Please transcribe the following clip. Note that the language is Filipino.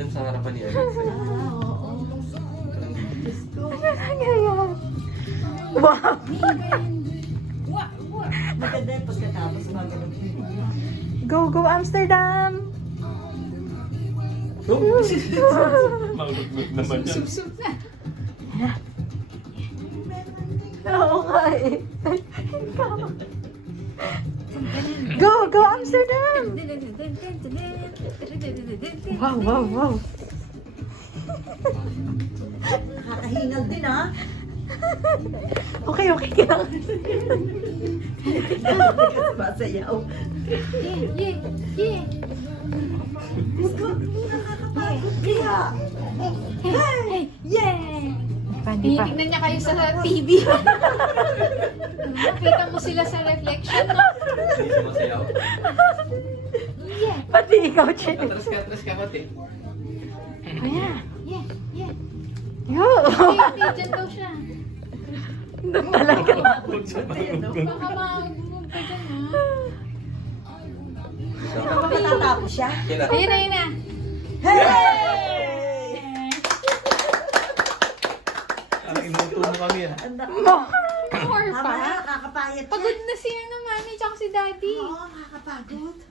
dyan sa harapan ni Alex. Oo. Wow! Maganda yung pagkatapos mga ganun. Go, go Amsterdam! Malugbog naman yan. Sup-sup na. Oo nga eh. Go, go Amsterdam! Wow, wow, wow. Nakakahingal din ha. Okay, okay ka lang. Masayaw. Yeah. Nakakapagod kaya. Hey, yeah! Hindi pa. Tinitignan niya kayo sa TV. Nakita mo sila sa reflection, no? Hindi sumasayaw. Yeah, Pati ikaw, Chen. Atras ka, pati. Ayan. yeah. Yo! Hindi, dyan daw siya. Doon talaga. Baka mag-move ka dyan, ha? Ito ba matatapos siya? Kina. Ayun na. Hey! Ang inuto mo kami ah. More Tama pa. na, kakapayat siya. Pagod na si Mami tsaka si Daddy. Oo, kakapagod.